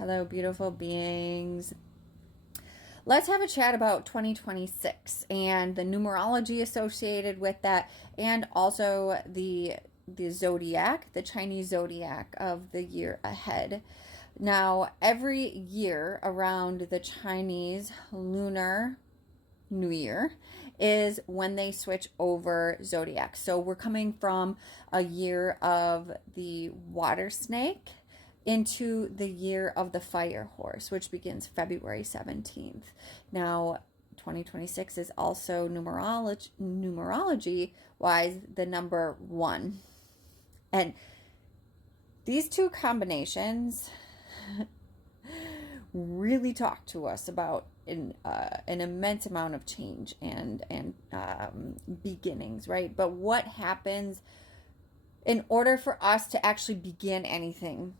Hello, beautiful beings. Let's have a chat about 2026 and the numerology associated with that, and also the zodiac, the Chinese zodiac of the year ahead. Now, every year around the Chinese lunar New Year is when they switch over zodiac. So we're coming from a year of the water snake into the year of the fire horse, which begins February 17th. Now, 2026 is also numerology wise the number 1. And these two combinations really talk to us about an immense amount of change and beginnings, right? But what happens in order for us to actually begin anything?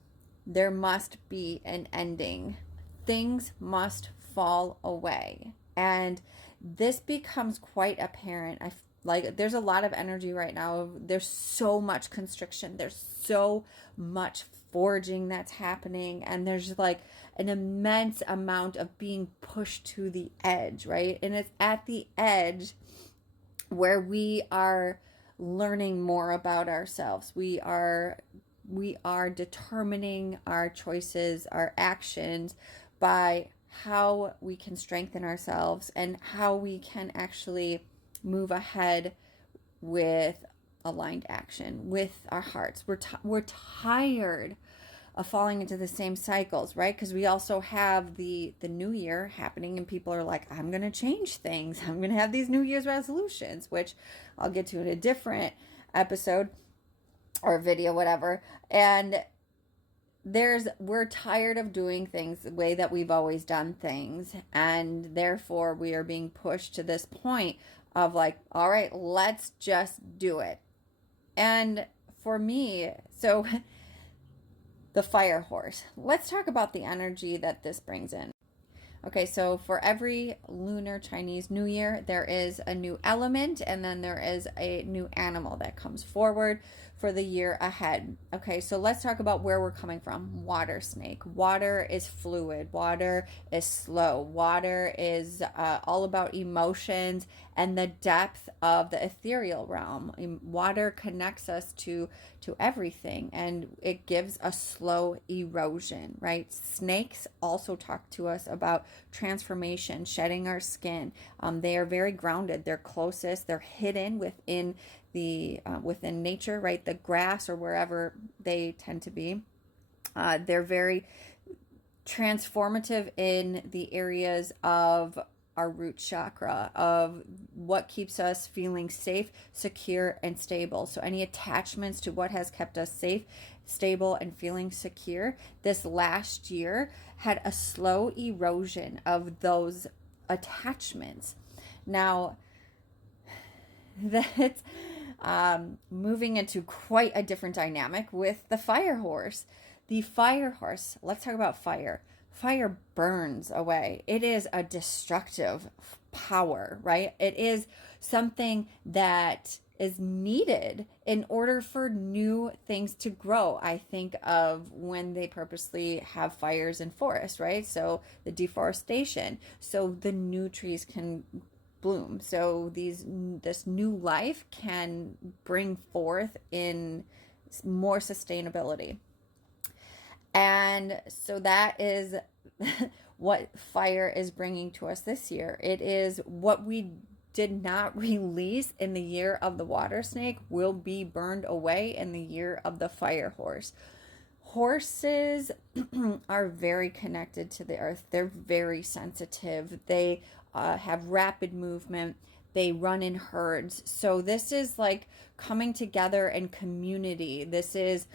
There must be an ending. Things must fall away. And this becomes quite apparent. There's a lot of energy right now. There's so much constriction. There's so much forging that's happening. And there's like an immense amount of being pushed to the edge, right? And it's at the edge where we are learning more about ourselves. We are determining our choices, our actions by how we can strengthen ourselves and how we can actually move ahead with aligned action with our hearts. We're tired of falling into the same cycles, right? Because we also have the new year happening and people are like, I'm going to change things. I'm going to have these New Year's resolutions, which I'll get to in a different episode or video, whatever. And we're tired of doing things the way that we've always done things. And therefore we are being pushed to this point of like, all right, let's just do it. And for me, so the fire horse, let's talk about the energy that this brings in. Okay, so for every lunar Chinese New Year, there is a new element and then there is a new animal that comes forward for the year ahead. Okay, so let's talk about where we're coming from. Water snake. Water is fluid. Water is slow. Water is all about emotions and the depth of the ethereal realm. Water connects us to everything and it gives a slow erosion, right? Snakes also talk to us about transformation, shedding our skin. They are very grounded. They're closest. They're hidden within within nature, right? The grass or wherever they tend to be. They're very transformative in the areas of our root chakra, of what keeps us feeling safe, secure, and stable. So any attachments to what has kept us safe, stable, and feeling secure, this last year had a slow erosion of those attachments. Now, that's moving into quite a different dynamic with the fire horse. The fire horse, let's talk about fire. Fire burns away. It is a destructive power, right? It is something that is needed in order for new things to grow. I think of when they purposely have fires in forests, right? So the deforestation, so the new trees can bloom. So this new life can bring forth in more sustainability. And so that is what fire is bringing to us this year. It is what we did not release in the year of the water snake will be burned away in the year of the fire horse. Horses are very connected to the earth. They're very sensitive. They have rapid movement. They run in herds. So this is like coming together in community. This is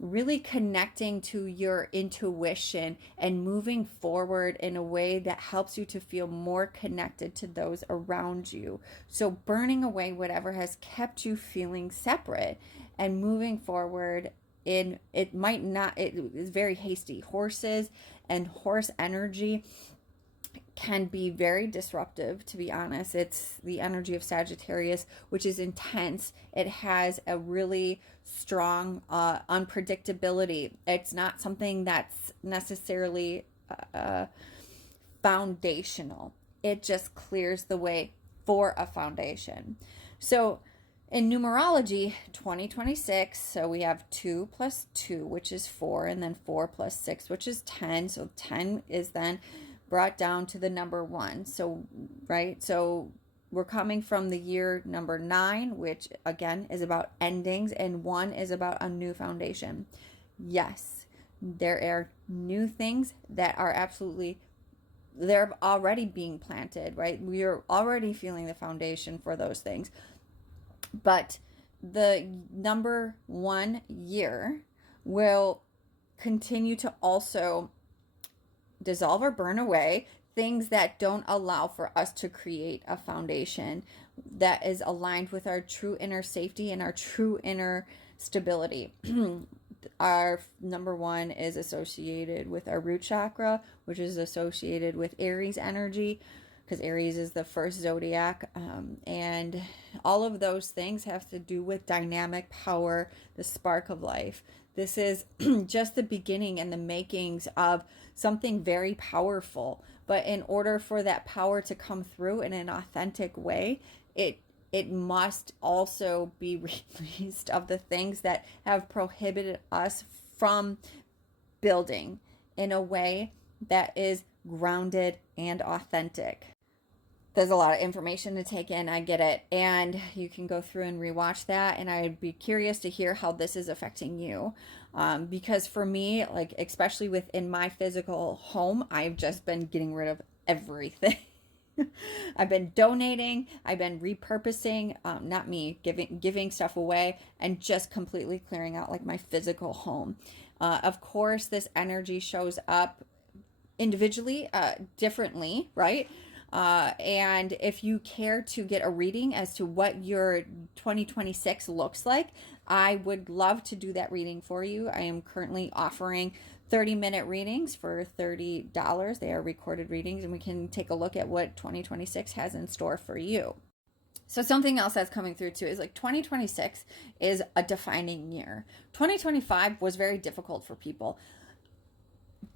really connecting to your intuition and moving forward in a way that helps you to feel more connected to those around you. So burning away whatever has kept you feeling separate and moving forward in, it is very hasty. Horses and horse energy can be very disruptive, to be honest. It's the energy of Sagittarius, which is intense. It has a really strong unpredictability. It's not something that's necessarily foundational. It just clears the way for a foundation. So in numerology, 2026, so we have 2 plus 2, which is 4, and then 4 plus 6, which is 10. So 10 is then brought down to the number 1. So, right? So we're coming from the year number 9, which again is about endings, and 1 is about a new foundation. Yes, there are new things that are absolutely, they're already being planted, right? We are already feeling the foundation for those things. But the number 1 year will continue to also dissolve or burn away things that don't allow for us to create a foundation that is aligned with our true inner safety and our true inner stability. Our number 1 is associated with our root chakra, which is associated with Aries energy, because Aries is the first zodiac, and all of those things have to do with dynamic power, the spark of life. This is just the beginning and the makings of something very powerful. But in order for that power to come through in an authentic way, it must also be released of the things that have prohibited us from building in a way that is grounded and authentic. There's a lot of information to take in, I get it, and you can go through and rewatch that, and I'd be curious to hear how this is affecting you, because for me, like especially within my physical home, I've just been getting rid of everything. I've been donating, I've been repurposing, not me, giving stuff away, and just completely clearing out like my physical home. Of course, this energy shows up individually, differently, right? And if you care to get a reading as to what your 2026 looks like, I would love to do that reading for you. I am currently offering 30-minute readings for $30. They are recorded readings, and we can take a look at what 2026 has in store for you. So something else that's coming through too is like 2026 is a defining year. 2025 was very difficult for people.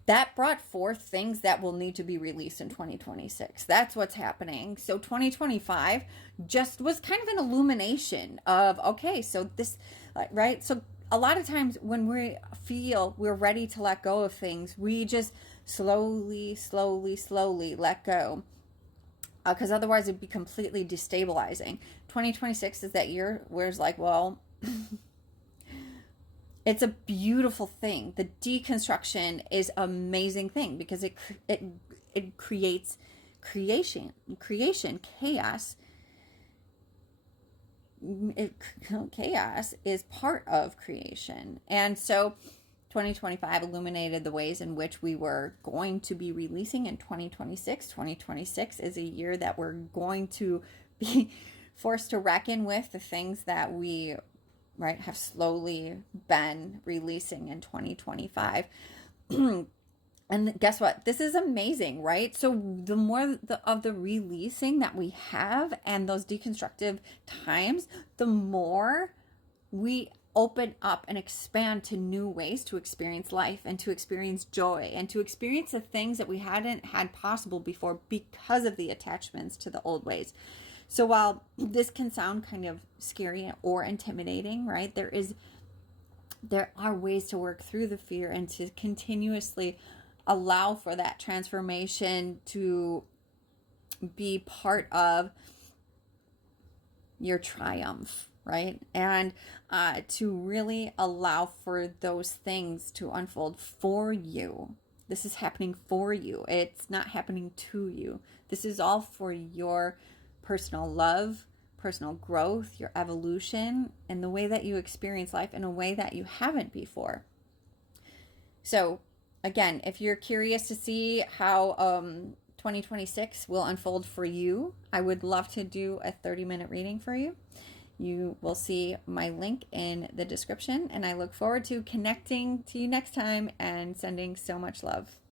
That brought forth things that will need to be released in 2026. That's what's happening. So 2025 just was kind of an illumination of, okay, so this, right? So a lot of times when we feel we're ready to let go of things, we just slowly let go. Because otherwise it'd be completely destabilizing. 2026 is that year where it's like, well, it's a beautiful thing. The deconstruction is an amazing thing because it creates creation, chaos. Chaos is part of creation. And so 2025 illuminated the ways in which we were going to be releasing in 2026. 2026 is a year that we're going to be forced to reckon with the things that we have slowly been releasing in 2025. And guess what? This is amazing, right? So the more of the releasing that we have and those deconstructive times, the more we open up and expand to new ways to experience life and to experience joy and to experience the things that we hadn't had possible before because of the attachments to the old ways. So while this can sound kind of scary or intimidating, right, there are ways to work through the fear and to continuously allow for that transformation to be part of your triumph, right? And to really allow for those things to unfold for you. This is happening for you. It's not happening to you. This is all for your personal love, personal growth, your evolution, and the way that you experience life in a way that you haven't before. So again, if you're curious to see how 2026 will unfold for you, I would love to do a 30-minute reading for you. You will see my link in the description, and I look forward to connecting to you next time and sending so much love.